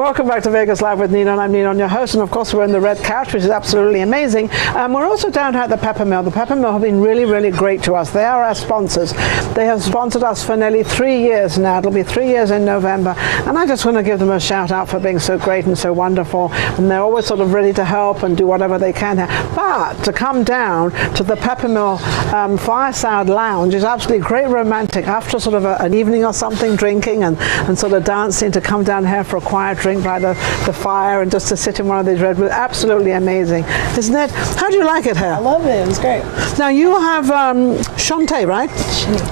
Welcome back to Vegas Live with Ninon. I'm Ninon, your host, and of course we're in the red couch, which is absolutely amazing. We're also down here at the Pepper Mill. The Pepper Mill have been really, really great to us. They are our sponsors. They have sponsored us for nearly 3 years now. It'll be 3 years in November, and I just want to give them a shout out for being so great and so wonderful. And they're always sort of ready to help and do whatever they can here. But to come down to the Pepper Mill Fireside Lounge is absolutely great, romantic. After sort of an evening or something, drinking and sort of dancing, to come down here for a quiet drink by the fire and just to sit in one of these redwoods. Absolutely amazing, isn't it? How do you like it here? I love it. It was great. Now you have Shantae, right?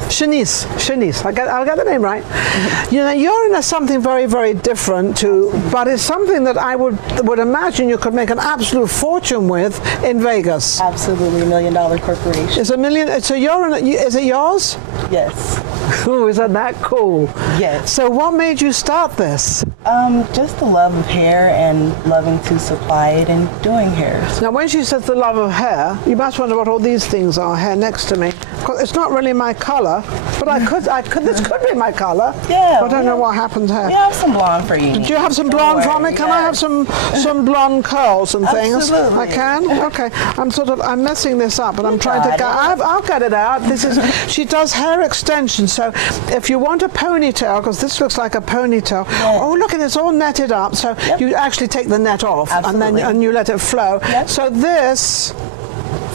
Shenice. I'll get the name right. You know, you're in something very, very different but it's something that I would imagine you could make an absolute fortune with in Vegas. Absolutely, $1 million corporation. It's $1 million. So is it yours? Yes. Oh, isn't that cool? Yes. So what made you start this? Just the love of hair and loving to supply it and doing hair. Now, when she says the love of hair, you must wonder what all these things are here next to me. It's not really my color, but this could be my color. Yeah. I don't know what happened here. We have some blonde for you. Do you have some blonde for me? Can I have some blonde curls and things? Absolutely. I can? Okay. I'm messing this up, but I'm trying to get, I'll get it out. She does hair extensions, so if you want a ponytail, because this looks like a ponytail, oh look, and it's all netted up, so you actually take the net off and you let it flow. Yep. So this,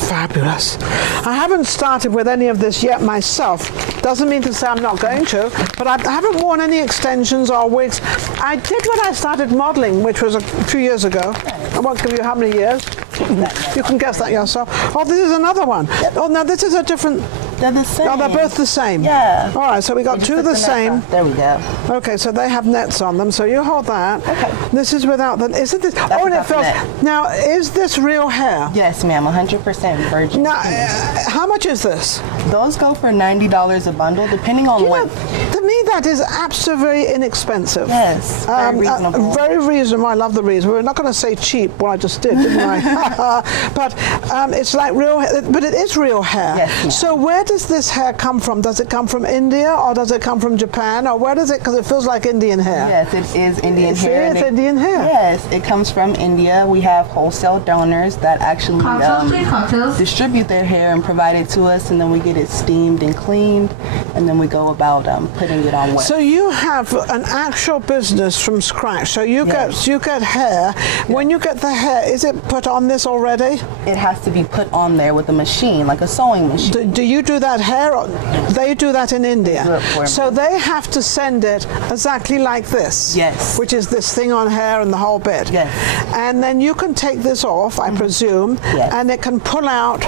fabulous. I haven't started with any of this yet myself. Doesn't mean to say I'm not going to, but I haven't worn any extensions or wigs. I did when I started modeling, which was a few years ago. I won't give you how many years. You can guess that yourself. Oh, this is another one. Yep. Oh, now this is a different. They're the same. Oh, they're both the same. Yeah. All right, so we got two of the same. There we go. Okay, so they have nets on them. So you hold that. Okay. This is without the. Isn't this? That's and it feels. net. Now, is this real hair? Yes, ma'am. 100% virgin. Now, how much is this? Those go for $90 a bundle, depending on what. To me, that is absolutely very inexpensive. Yes, very reasonable. Very reasonable. I love the reason. We're not going to say cheap. Well, I just did, didn't I? But it's like real, but it is real hair. Yes, ma'am. So where does this hair come from? Does it come from India, or does it come from Japan, or where does it? Because it feels like Indian hair. Yes, it is Indian hair. It's Indian hair. Yes, it comes from India. We have wholesale donors that actually distribute their hair and provide it to us, and then we get it steamed and cleaned, and then we go about putting it on wet. So you have an actual business from scratch. So you get hair. Yes. When you get the hair, is it put on this already? It has to be put on there with a machine, like a sewing machine. Do you do that hair? Or they do that in India. So they have to send it exactly like this. Yes. Which is this thing on hair and the whole bit. Yes. And then you can take this off, I presume, and it can pull out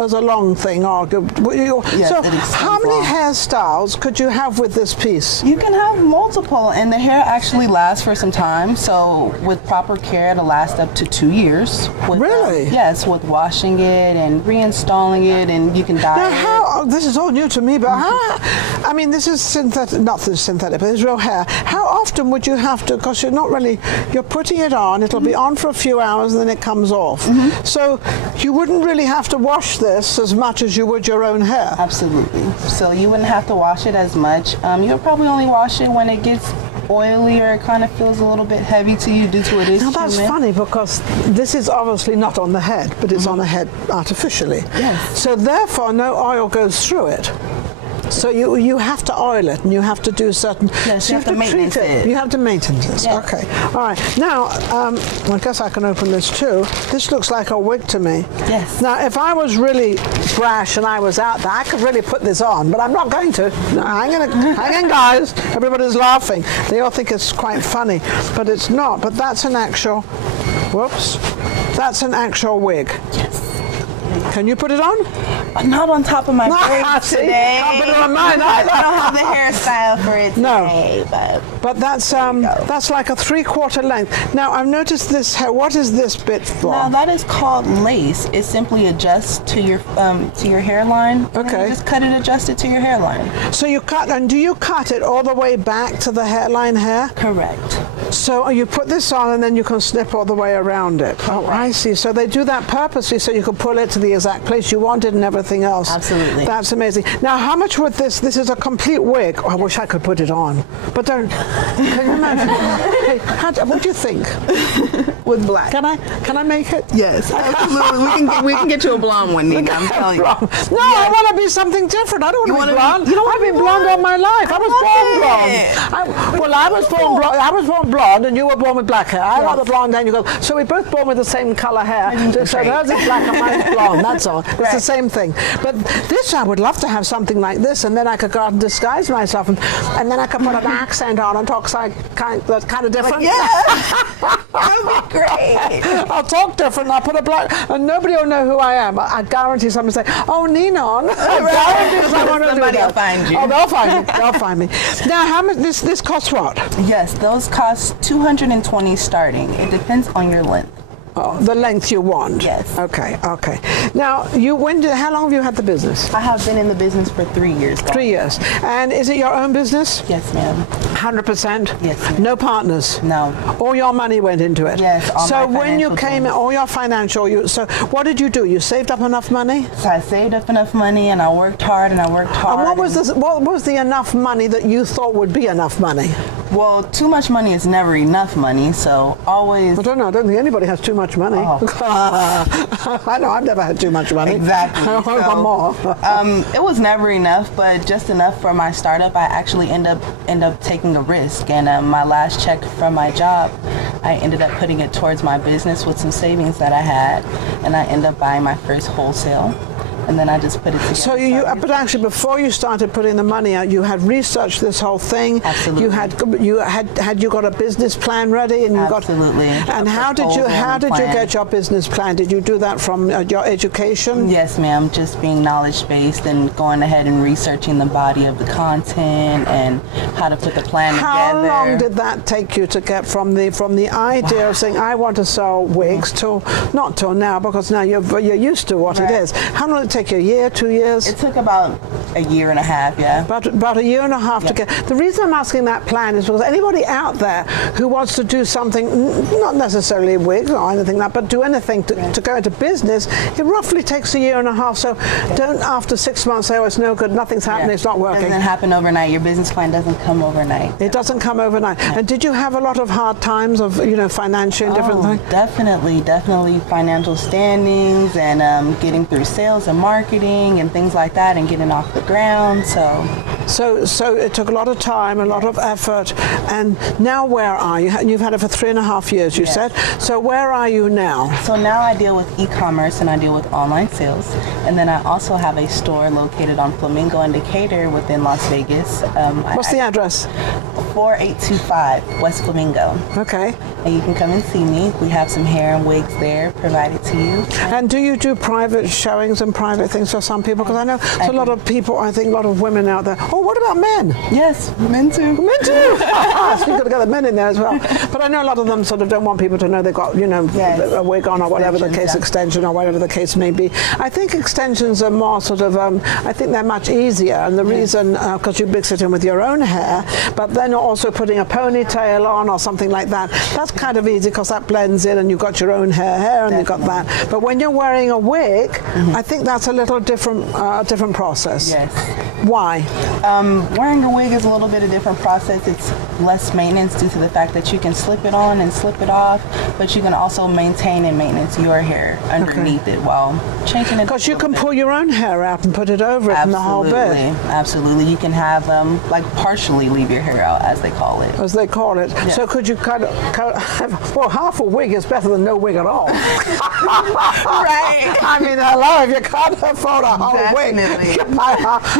as a long thing. So how many hairstyles could you have with this piece? You can have multiple, and the hair actually lasts for some time. So with proper care, it'll last up to 2 years. Really? Yes, with washing it and reinstalling it, and you can dye it. This is all new to me, but I mean, this is synthetic, not synthetic, but it's real hair. How often would you have to, because you're putting it on, it'll be on for a few hours and then it comes off. So you wouldn't really have to wash this as much as you would your own hair. Absolutely. So you wouldn't have to wash it as much. You'll probably only wash it when it gets oily or it kind of feels a little bit heavy to you due to it is Now that's funny, because this is obviously not on the head, but it's on the head artificially. Yes. So therefore no oil goes through it. So you have to oil it, and you have to do certain. Yes, so you have to treat it. You have to maintain this. Yes. Okay. All right. Now, I guess I can open this too. This looks like a wig to me. Yes. Now, if I was really brash and I was out there, I could really put this on, but I'm not going to. No, hang in, guys. Everybody's laughing. They all think it's quite funny, but it's not. But that's an actual. Whoops. That's an actual wig. Yes. Can you put it on? Not on top of my braids today. I'll put it on mine. I don't have the hairstyle for it today. But that's like a 3/4 length. Now I've noticed this hair. What is this bit for? Now that is called lace. It simply adjusts to your hairline. Okay. You just cut it, adjust it to your hairline. So you cut, and do you cut it all the way back to the hairline hair? Correct. So you put this on and then you can snip all the way around it. Oh, I see. So they do that purposely so you can pull it to the exact place you want it and everything else. Absolutely. That's amazing. Now, how much would this is a complete wig. Oh, I wish I could put it on. But don't. Can you imagine? Hey, what do you think? With black. Can I make it? Yes, absolutely. we can get you a blonde one, Nina. I'm telling you. No, I want to be something different. I don't want to be blonde. You don't want to be blonde all my life. I was born blonde. I was born blonde. I was born blonde, and you were born with black hair. I got the blonde hair. You go. So we're both born with the same color hair. So hers is black and mine's blonde. That's all. It's the same thing. But this, I would love to have something like this, and then I could go out and disguise myself, and then I could put an accent on and talk kind of different. Yeah, that would be great. I'll talk different. I'll put a black, and nobody will know who I am. I guarantee someone will say, "Oh, Ninon." Somebody will find you. Oh, they'll find me. They'll find me. Now, how much? This costs what? Yes, those cost $220 starting. It depends on your length. Oh, the length you want. Yes. Okay. Now, how long have you had the business? I have been in the business for 3 years. 3 years. And is it your own business? Yes, ma'am. 100%? Yes, ma'am. No partners? No. All your money went into it? Yes, all So my when you financial came, things. all your financial, so what did you do? You saved up enough money? So I saved up enough money, and I worked hard, and I worked hard. And what was the enough money that you thought would be enough money? Well, too much money is never enough money, so always... I don't know. I don't think anybody has too much money. Oh. I know. I've never had too much money. Exactly. I want more. It was never enough, but just enough for my startup. I actually end up taking a risk, and my last check from my job, I ended up putting it towards my business with some savings that I had, and I ended up buying my first wholesale. And then I just put it together. So but actually, before you started putting the money out, you had researched this whole thing. Absolutely. You got a business plan ready, and you Absolutely. And how did you get your business plan? Did you do that from your education? Yes, ma'am. Just being knowledge based and going ahead and researching the body of the content and how to put the plan together. How long did that take you to get from the idea of saying I want to sell wigs till not till now, because now you're used to what it is? How long did it take you? A year, 2 years? It took about a year and a half, yeah. About a year and a half to get. The reason I'm asking that plan is because anybody out there who wants to do something, not necessarily wigs or anything like that, but do anything to go into business, it roughly takes a year and a half. So don't after 6 months say, oh, it's no good, nothing's happening, it's not working. It doesn't happen overnight. Your business plan doesn't come overnight. It doesn't come overnight. Yeah. And did you have a lot of hard times of, financially and different things? Definitely financial standings and getting through sales and marketing and things like that and getting off the ground. So it took a lot of time, a lot of effort. And now where are you? You've had it for 3.5 years, you said. So where are you now? So now I deal with e-commerce and I deal with online sales. And then I also have a store located on Flamingo and Decatur within Las Vegas. What's the address? 4825 West Flamingo. Okay. And you can come and see me. We have some hair and wigs there provided to you. And do you do private showings and private things for some people? Because I know there's a lot of people, I think a lot of women out there. Oh, what about men? Yes, men too. Men too. So you've got to get the men in there as well. But I know a lot of them sort of don't want people to know they've got, a wig on or whatever the case, extension or whatever the case may be. I think extensions are more sort of, I think they're much easier. And the reason, because you mix it in with your own hair, but then also putting a ponytail on or something like that, that's kind of easy because that blends in and you've got your own hair and you've got that. But when you're wearing a wig, I think that's a little different process. Yes. Why? Wearing a wig is a little bit of different process. It's less maintenance due to the fact that you can slip it on and slip it off, but you can also maintain and maintenance your hair underneath it while changing it. Because you can pull your own hair out and put it over it in the whole bit. Absolutely. You can have partially leave your hair out, as they call it. As they call it. Yeah. So could you kind of have, half a wig is better than no wig at all. Right. I mean, hello, if you can't afford a whole wig.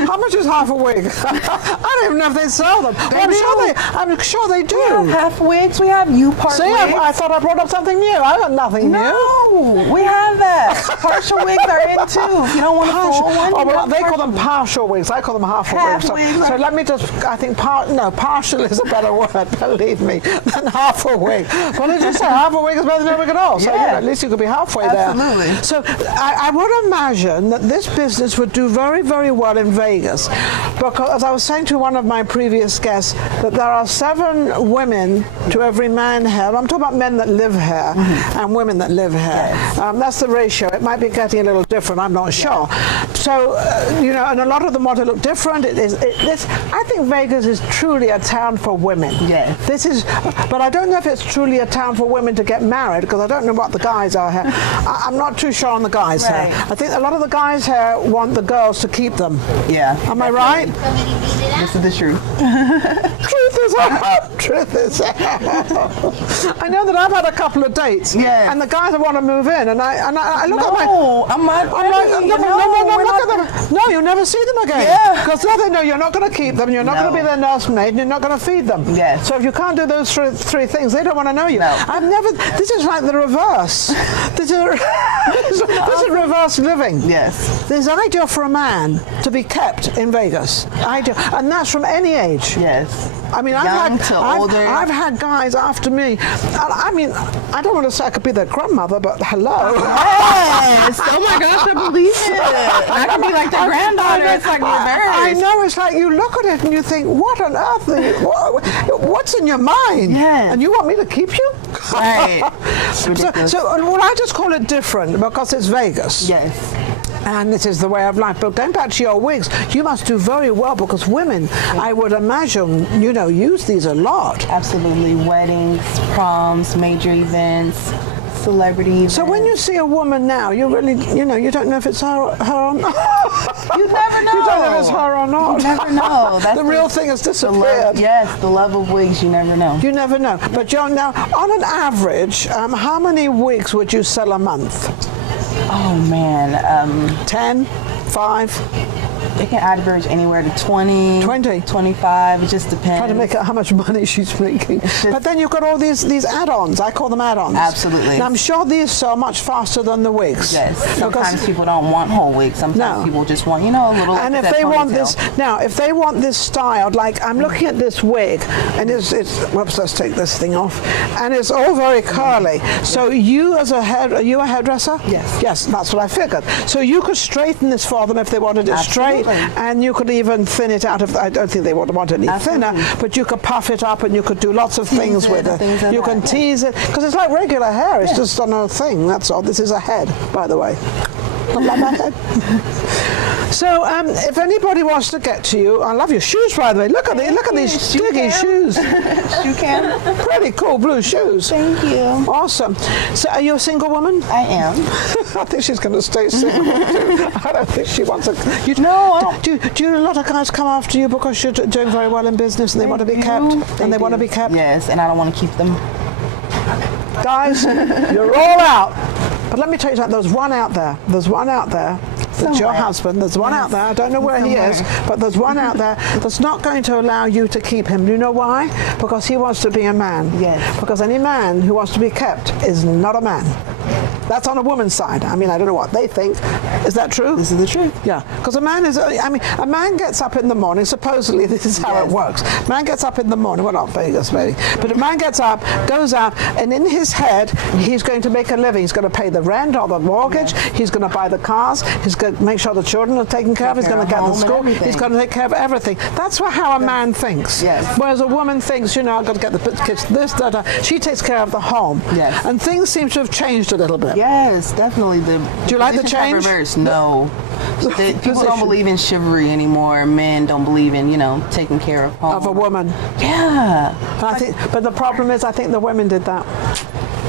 How much is half a wig? I don't even know if they sell them. I'm sure they do. We have half wigs. We have U-part wigs. I thought I brought up something new. I got nothing new. No, we have that. Partial wigs are in too. If you don't want a full one. Oh, well, they call them partial wigs. I call them half a wig. So let me just, I think, partial is a better word, believe me, than half a wig. Well, as you say, half a wig is better than no wig at all. So Yeah. at least you could be halfway Absolutely. there. So I would imagine that this business would do very, very well in Vegas. Because as I was saying to one of my previous guests, that there are 7 women to every man here. I'm talking about men that live here and women that live here. That's the ratio. It might be getting a little different. I'm not sure. So, and a lot of them want to look different. I think Vegas is truly a town for women. Yes. But I don't know if it's truly a town for women to get married, because I don't know what the guys are here. I'm not too sure on the guys Right. here. I think a lot of the guys here want the girls to keep them. Yeah. Am I right? This is the truth. Truth is out. Truth is out. I know that I've had a couple of dates, Yes. and the guys want to move in, and I look at my. I'm not. I'm like, no, look at them. No, you'll never see them again. Yeah. Because now they know you're not going to keep them, you're not going to be their nursemaid, and you're not going to feed them. Yes. So if you can't do those three things, they don't want to know you. No. This is like the reverse. This is reverse living. Yes. There's an ideal for a man to be kept in Vegas. Ideal. And that's from any age. Yes. I mean, I've had guys after me. I mean, I don't want to say I could be their grandmother, but hello. Yes. Oh my gosh, I believe it. I could be like their granddaughter. It's like reverse. I know. It's like you look at it and you think, what on earth? What's in your mind? Yes. And you want me to keep you? Right. Well, I just call it different because it's Vegas. Yes. And this is the way of life. But going back to your wigs, you must do very well because women, I would imagine, use these a lot. Absolutely. Weddings, proms, major events, celebrity events. So when you see a woman now, you really, you don't know if it's her or not. You never know. You don't know if it's her or not. You never know. That's the real thing has disappeared. The love of wigs, you never know. You never know. But Joan, now, on an average, how many wigs would you sell a month? Oh man. 10? 5? It can average anywhere to 20, 25. It just depends. Trying to make out how much money she's making. But then you've got all these add-ons. I call them add-ons. Absolutely. Now I'm sure these sell much faster than the wigs. Yes. Sometimes people don't want whole wigs. Sometimes people just want, a little. And if they want this, if they want this styled, like I'm looking at this wig, and whoops, let's take this thing off, and it's all very curly. So you, are you a hairdresser? Yes. Yes, that's what I figured. So you could straighten this for them if they wanted it straight. And you could even thin it out. I don't think they would want any thinner, but you could puff it up and you could do lots of things with it. You can tease it, because it's like regular hair. It's just another thing, that's all. This is a head, by the way. Not like my head. So if anybody wants to get to you, I love your shoes, by the way. Look at these stiggy shoes. Shoe cam. Pretty cool blue shoes. Thank you. Awesome. So are you a single woman? I am. I think she's going to stay single. I don't think she wants a... Do a lot of guys come after you because you're doing very well in business and they want to be kept? And they want to be kept? Yes, and I don't want to keep them. Guys, you're all out. But let me tell you something, there's one out there. That's your husband. There's one out there. I don't know where he is, but there's one out there that's not going to allow you to keep him. Do you know why? Because he wants to be a man. Yes. Because any man who wants to be kept is not a man. That's on a woman's side. I mean, I don't know what they think. Is that true? This is the truth. Yeah. Because a man gets up in the morning, supposedly this is how it works. Man gets up in the morning, well, not Vegas maybe, but a man gets up, goes out, and in his head, he's going to make a living. He's going to pay the rent or the mortgage. He's going to buy the cars. He's going to make sure the children are taken care of. He's going to get the school. He's going to take care of everything. That's how a man thinks. Yes. Whereas a woman thinks, I've got to get the kids this, that. She takes care of the home. Yes. And things seem to have changed a little bit. Yes, definitely. Do you like the change? Reverse. No. People don't believe in chivalry anymore. Men don't believe in, taking care of home. Of a woman. Yeah. But the problem is, I think the women did that.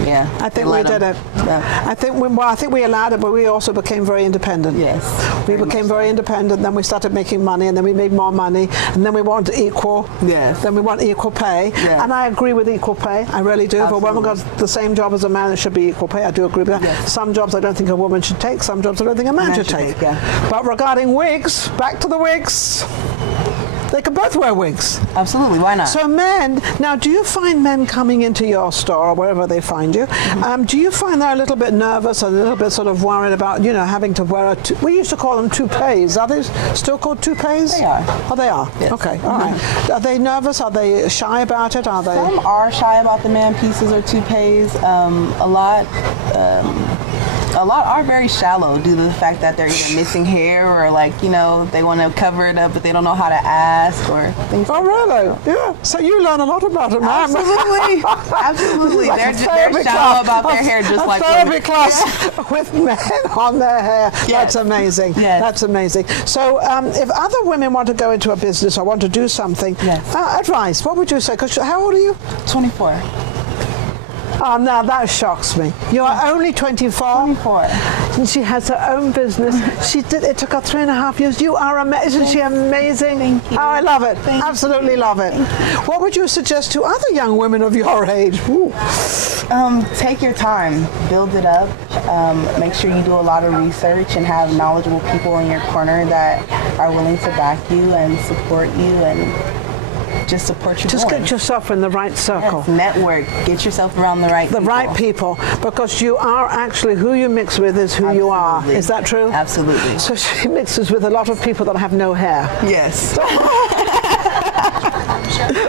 Yeah. I think we did it. Yeah. I think we allowed it, but we also became very independent. Yes. We became very independent, then we started making money, and then we made more money, and then we want equal. Yes. Then we want equal pay. Yes. And I agree with equal pay. I really do. If a woman got the same job as a man, it should be equal pay. I do agree with that. Yes. Some jobs I don't think a woman should take. Some jobs I don't think a man should take. Yeah. But regarding wigs, back to the wigs. They can both wear wigs. Absolutely, why not? So men, now do you find men coming into your store or wherever they find you, do you find they're a little bit nervous, a little bit sort of worried about, having to wear we used to call them toupees. Are they still called toupees? They are. Oh, they are? Yes. Okay, all right. Are they nervous? Are they shy about it? Are they? Some are shy about the man pieces or toupees. A lot are very shallow due to the fact that they're either missing hair or they want to cover it up but they don't know how to ask or things like really? Yeah. So you learn a lot about them. Absolutely. Absolutely. Like they're shallow about their hair just like therapy class with men on their hair. Yes. That's amazing. Yes. That's amazing. So if other women want to go into a business or want to do something, advice, what would you say? 'Cause how old are you? 24. Oh, now that shocks me. You are only 24? 24. And she has her own business. It took her 3.5 years. You are amazing. Isn't she amazing? Thank you. Oh, I love it. Thank Absolutely love it. What would you suggest to other young women of your age? Ooh. Take your time. Build it up. Make sure you do a lot of research and have knowledgeable people in your corner that are willing to back you and support you and just support you. Just get yourself in the right circle. Yes, network. Get yourself around the right people. Right people, because you are actually who you mix with is who you are. Is that true? Absolutely. So she mixes with a lot of people that have no hair. Yes.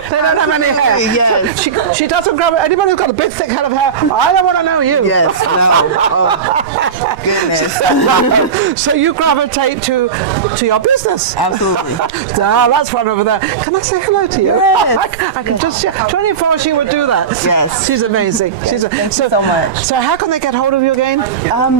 They don't have any hair. Yes. So she doesn't grab anybody who's got a big thick head of hair. I don't want to know you. Yes. No. Oh, goodness. So you gravitate to your business. Absolutely. That's one over there. Can I say hello to you? Yes. I can just 24. She would do that. Yes. She's amazing. Yes. Thank you so much. So how can they get hold of you again?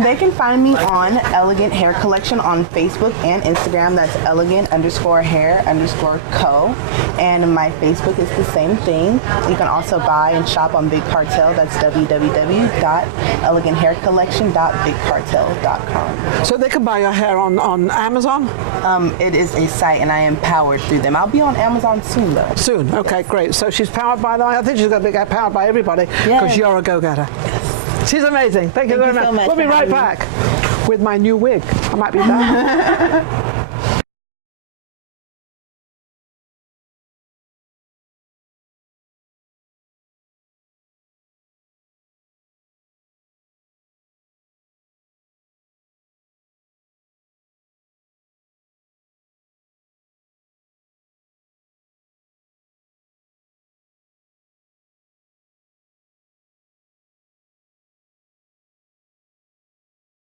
They can find me on Elegant Hair Collection on Facebook and Instagram. That's elegant_hair_co. And my Facebook is the same thing. You can also buy and shop on Big Cartel. That's www.eleganthaircollection.bigcartel.com. So they can buy your hair on Amazon? It is a site and I am powered through them. I'll be on Amazon soon though. Soon, okay, great. So she's powered by them. I think she's going to get powered by everybody because you're a go-getter. She's amazing. Thank you very much. So much. We'll be right back with my new wig. I might be back.